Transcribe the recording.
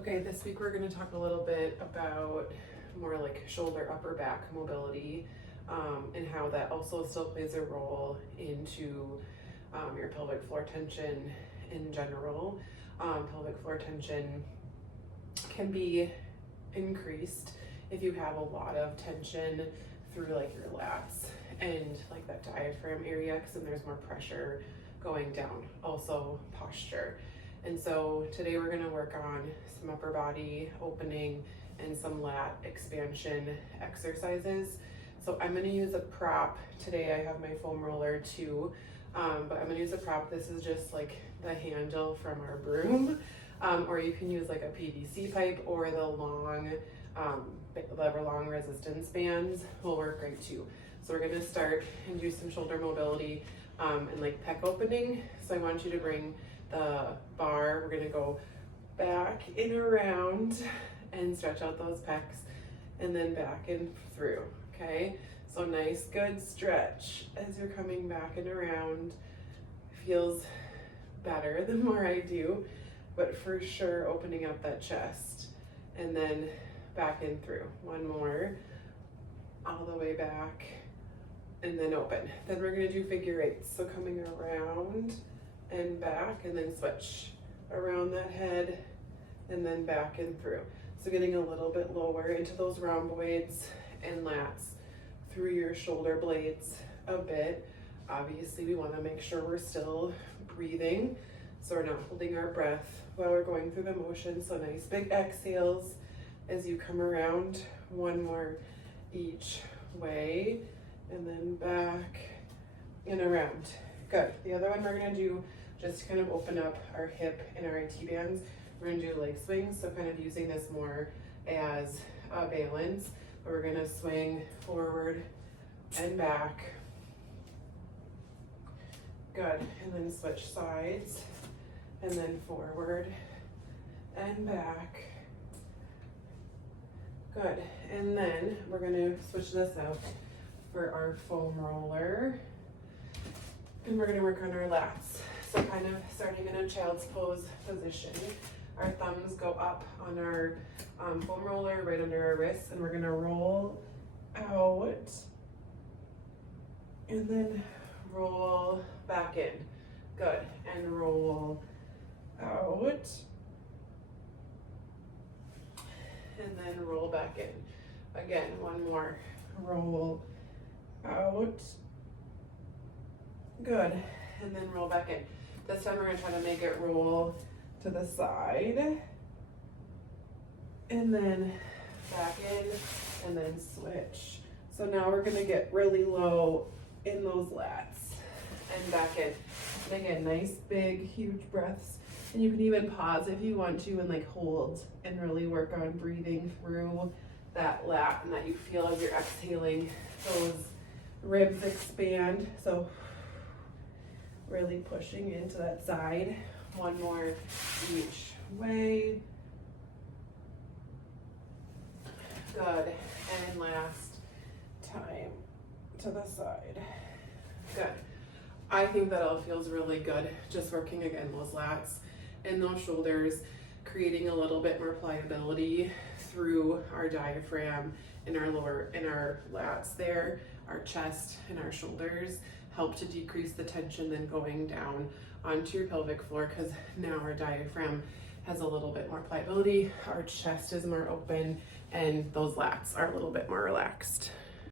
Okay, this week we're going to talk a little bit about more like shoulder, upper back mobility, and how that also still plays a role into your pelvic floor tension in general. Pelvic floor tension can be increased if you have a lot of tension through like your lats and like that diaphragm area, because then there's more pressure going down. Also posture. And so today we're going to work on some upper body opening and some lat expansion exercises. So I'm going to use a prop. Today I have my foam roller too, but I'm going to use a prop. This is just like the handle from our broom, or you can use like a PVC pipe, or the long resistance bands will work great too. So we're going to start and do some shoulder mobility and like pec opening. So I want you to bring the bar, we're gonna go back and around and stretch out those pecs, and then back and through, okay? So nice, good stretch as you're coming back and around. Feels better the more I do, but for sure opening up that chest, and then back and through. One more, all the way back, and then open. Then we're gonna do figure eights, so coming around and back, and then switch around that head and then back and through. So getting a little bit lower into those rhomboids and lats through your shoulder blades a bit. Obviously we want to make sure we're still breathing, so we're not holding our breath while we're going through the motion. So nice big exhales as you come around. One more each way, and then back and around. Good. The other one we're going to do, just to kind of open up our hip and our IT bands, we're going to do leg swings, so kind of using this more as a balance. But we're going to swing forward and back. Good. And then switch sides, and then forward and back. Good. And then we're going to switch this out for our foam roller, and we're going to work on our lats. So kind of starting in a child's pose position. Our thumbs go up on our foam roller right under our wrists, and we're going to roll out and then roll back in. Good. And roll out and then roll back in. Again, one more. Roll out. Good. And then roll back in. This time we're going to try to make it roll to the side, and then back in, and then switch. So now we're going to get really low in those lats and back in. And again, nice big huge breaths, and you can even pause if you want to and like hold and really work on breathing through that lat, and that you feel as you're exhaling those ribs expand. So really pushing into that side. One more each way. Good. And last time to the side. Good. I think that all feels really good. Just working again those lats and those shoulders, creating a little bit more pliability through our diaphragm and our lats there, our chest and our shoulders. Help to decrease the tension then going down onto your pelvic floor, because now our diaphragm has a little bit more pliability, our chest is more open, and those lats are a little bit more relaxed.